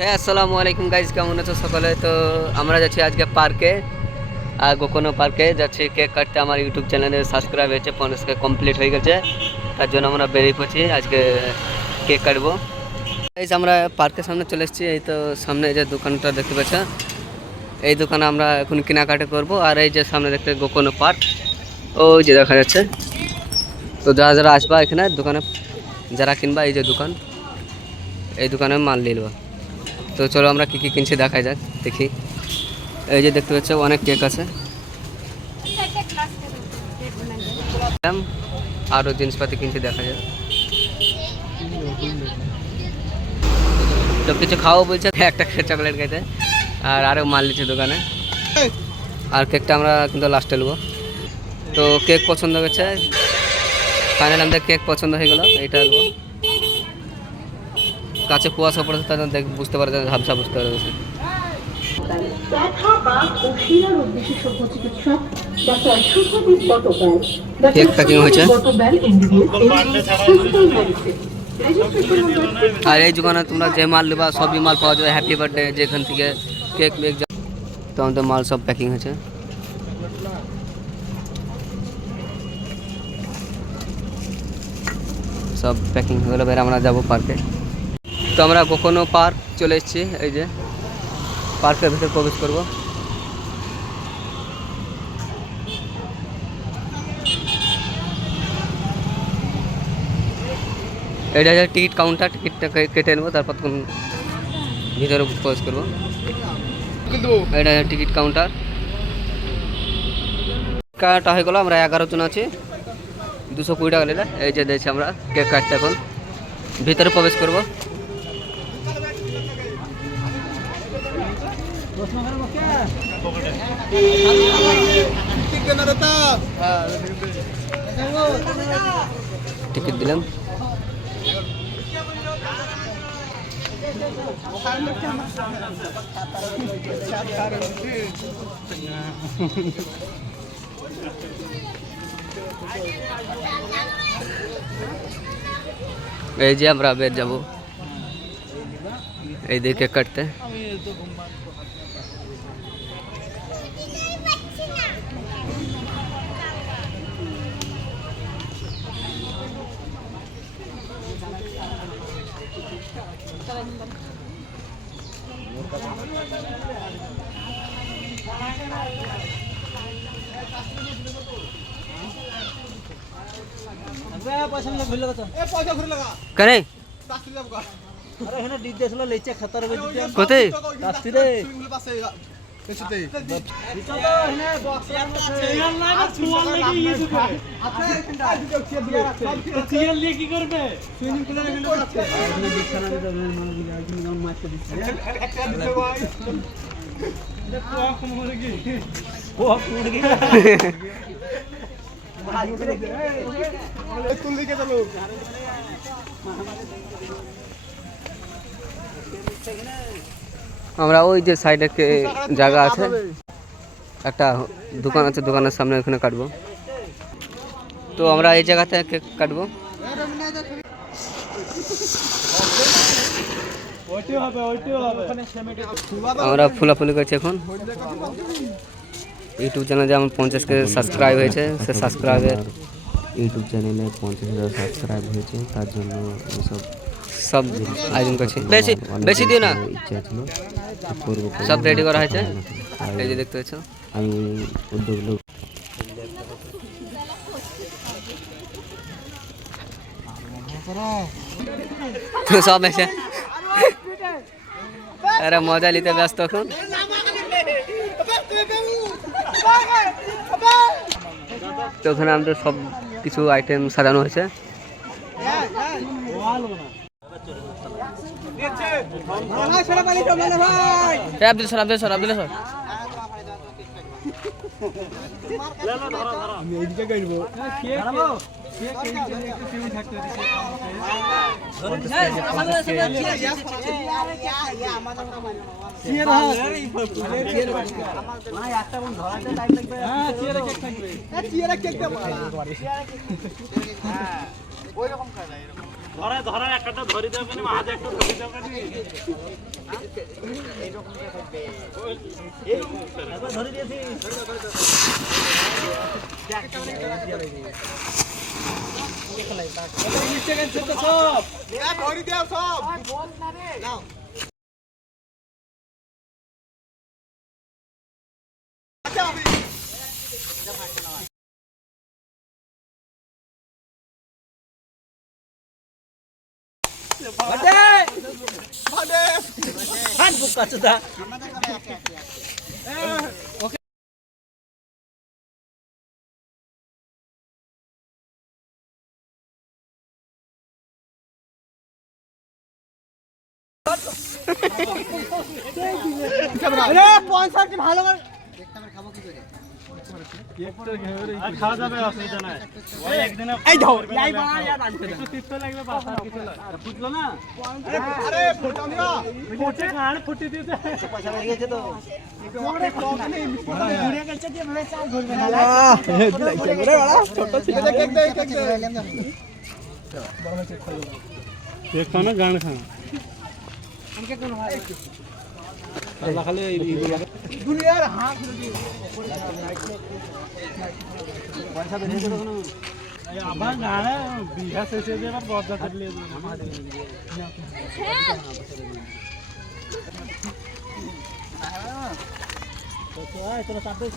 হ্যাঁ, আসসালামু আলাইকুম গাইজ, কেমন আছো সকলে? তো আমরা যাচ্ছি আজকে পার্কে, আর গোকর্ণ পার্কে যাচ্ছি কেক কাটতে। আমার ইউটিউব চ্যানেলে সাবস্ক্রাইব হয়েছে, 50K কমপ্লিট হয়ে গেছে, তার জন্য আমরা বেরিয়ে পড়ছি আজকে কেক কাটবো। এই যে আমরা পার্কের সামনে চলে এসেছি, এই তো সামনে এই যে দোকানটা দেখতে পাচ্ছ, এই দোকানে আমরা এখন কেনাকাটা করব। আর এই যে সামনে দেখতে গোকর্ণ পার্ক, ওই যে দেখা যাচ্ছে। তো যারা যারা আসবা এখানে দোকানে, যারা কিনবা, এই যে দোকান, এই দোকানে মাল নিয়ে নেবা। তো চলো আমরা কী কী কিনছি দেখা যাক, দেখি। এই যে দেখতে পাচ্ছ অনেক কেক আছে, আরও জিনিসপাতি কিনছি দেখা যাক। তো কিছু খাওয়া বলছে, একটা চকলেট খেতে, আর আরও মাল নিচ্ছে দোকানে। আর কেকটা আমরা কিন্তু লাস্টে নেবো। তো কেক পছন্দ হয়েছে, ফাইনাল আমাদের কেক পছন্দ হয়ে গেলো, এইটা নেবো। কাছে কুয়াশা পড়েছে, তার জন্য বুঝতে পারা যায়, ঝাপসা বুঝতে পারা যাচ্ছে। কেক প্যাকিং হয়েছে। আর এই দোকানে তোমরা যে মাল নেবা সবই মাল পাওয়া যাবে, হ্যাপি বার্থডে যেখান থেকে কেক মেক। তো আমাদের মাল সব প্যাকিং হয়েছে। সব প্যাকিং হয়ে গেলো, এবার আমরা যাবো পার্কে। তো আমরা গোকর্ণ পার্ক চলে এসেছি, এই যে পার্কের ভিতরে প্রবেশ করব। এটা হচ্ছে টিকিট কাউন্টার, টিকিটটা কেটে নেবো, তারপর তখন ভিতরে প্রবেশ করবো। এটা টিকিট কাউন্টার কাটা হয়ে গেলো। আমরা 11 জন আছি, 220 টাকা নিলে। এই যে দিয়েছি আমরা কেক কাটতে, এখন ভিতরে প্রবেশ করবো। টিকিট দিলাম। এই যে আমরা বের যাবো এই দিকে কাটতে। কেন কোথায় কি করবে? আমরা ওই যে সাইডে জায়গা আছে, একটা দোকান আছে, দোকানের সামনে ওখানে কাটবো। তো আমরা এই জায়গাতে কেক কাটবো। আমরা ফুলাফুলি করছি এখন। ইউটিউব চ্যানেলে যেমন 50K সাবস্ক্রাইব হয়েছে, সে সাবস্ক্রাইবের ইউটিউব চ্যানেলে 50,000 সাবস্ক্রাইব হয়েছে, তার জন্য সব আয়োজন করছি। বেশি বেশি দিও না, ইচ্ছা ছিল সব রেডি করা হয়েছে। এই যে দেখতে পাচ্ছ, আমি উদ্যোগ লোক। তো সব এসে আরে মজা নিতে ব্যস্ত এখন। তো ওখানে আমাদের সব কিছু আইটেম সাজানো হয়েছে। Abdul sir, Abdul sir, Abdul sir, আমি এইদিকে গাইবো। খাওয়া যাবে অসুবিধা নাই একদিনে এই ধর তিতো লাগবে বাসা কিছু বুঝলো না আরে ফটো নিও ফটো খান ফুটি দিতে পয়সা হয়ে গেছে তো ঘুরে গেছে দিয়ে ভাই চাল ঘুরবে না ঘুরে বড়া ছোট ছিল কেক দে কেক খানা গান খানা हमके कोन भाई अल्लाह खाली दुनियार हाथ पैसा दे दे ना আবার গানে বিঘা শেষে এবার বর্জা করে নিয়ে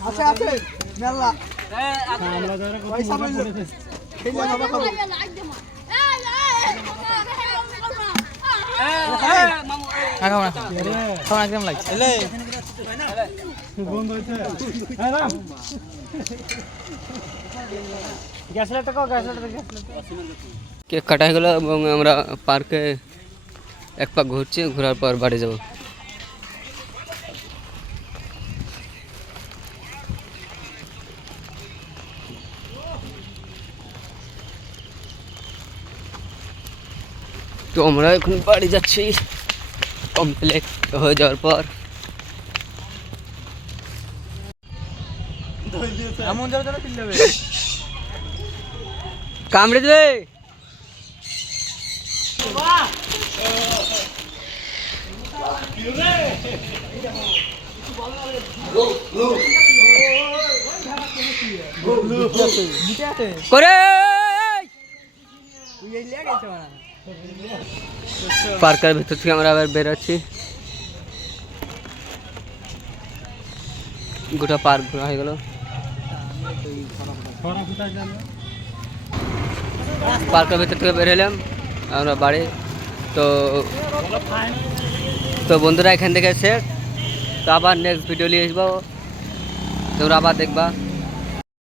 আছে আছে মেলা আমরা ধরে পয়সা বলছে খেলে বাবা খাবো কেক কাটা হয়ে গেল এবং আমরা পার্কে এক পাক ঘুরছি, ঘোরার পর বাড়ি যাব। তো আমরা এখন বাড়ি যাচ্ছি কমপ্লিট হয়ে যাওয়ার পর। কামড়ে দেবে করে পার্কের ভিতর থেকে আমরা আবার বেরোচ্ছি। গোটা পার্ক ঘোরা হয়ে গেল। পার্কের ভিতর থেকে বের হলাম আমরা বাড়ি। তো বন্ধুরা এখান থেকে শেষ। তো আবার নেক্সট ভিডিও নিয়ে আসবো, তোমরা আবার দেখবা।